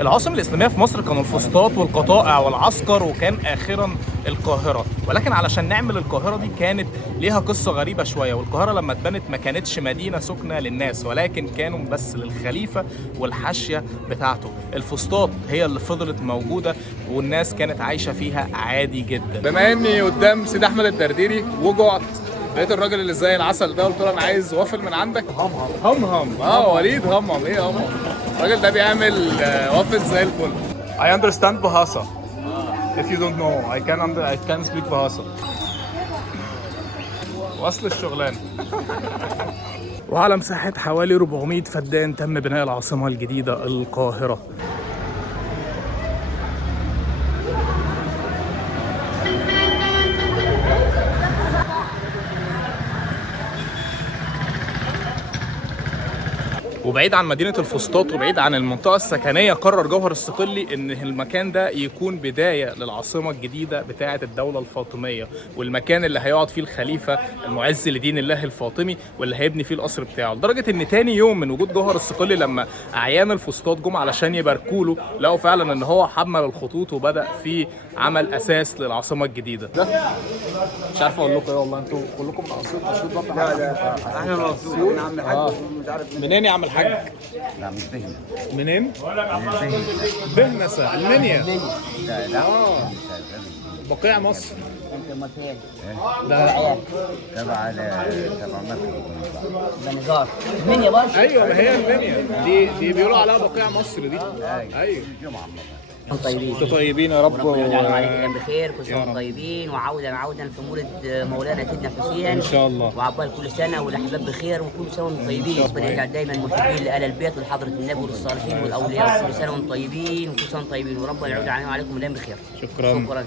العواصم الإسلامية في مصر كانوا الفسطاط والقطائع والعسكر، وكان آخرا القاهرة. ولكن علشان نعمل القاهرة دي كانت ليها قصة غريبة شوية. والقاهرة لما اتبنت ما كانتش مدينة سكنة للناس، ولكن كانوا بس للخليفة والحاشية بتاعته. الفسطاط هي اللي فضلت موجودة والناس كانت عايشة فيها عادي جدا. بما اني قدام سيد احمد الدرديري وجعت، لقيت الراجل اللي زي العسل ده، قلت له انا عايز وافل من عندك. همهم وليد همهم. ايه همهم؟ الراجل ده بيعمل وافل زي الفل. I understand Bahasa. If you don't know, I can speak Bahasa. وصل الشغلانه. وعلى مساحة حوالي 400 فدان تم بناء العاصمة الجديدة القاهرة. وبعيد عن مدينة الفسطاط وبعيد عن المنطقة السكنية، قرر جوهر الصقلي ان المكان ده يكون بداية للعاصمة الجديدة بتاعة الدولة الفاطمية، والمكان اللي هيقعد فيه الخليفة المعز لدين الله الفاطمي، واللي هيبني فيه القصر بتاعه. لدرجة ان تاني يوم من وجود جوهر الصقلي لما اعيان الفسطاط جم علشان يباركوا له، لقوا فعلا ان هو حمل الخطوط وبدأ في عمل اساس للعاصمة الجديدة. مش عارف اقول لكم ايه والله، انتوا كلكم من اسيوط ده؟ لا احنا من اسيوط يا عم الحاج. مش عارف منين يا عم الحاج؟ لا مش بهنا. منين؟ من بهنا. بهنسة المنيا. لا بقيع مصر. انت مكان ده تبع مصر. ده نزار المنيا برضه. ايوه، ما هي المنيا دي بيقولوا عليها بقيع مصر دي. ايوه. انتم طيبين. انتوا طيبين يا رب. وربنا يجعلهم عليكم بخير، كل سنه وانتم طيبين، وعودا في مولد مولانا سيدنا حسين ان شاء الله. وعقبال كل سنه والاحباب بخير وكل سنه وانتم طيبين. ربنا يجعل دايما محبين لآل البيت ولحضره النبي وللصالحين والاولياء، كل سنه وانتم طيبين وكل سنه وانتم طيبين، وربنا يعود علينا وعليكم الايام بخير. شكرا. شكرا.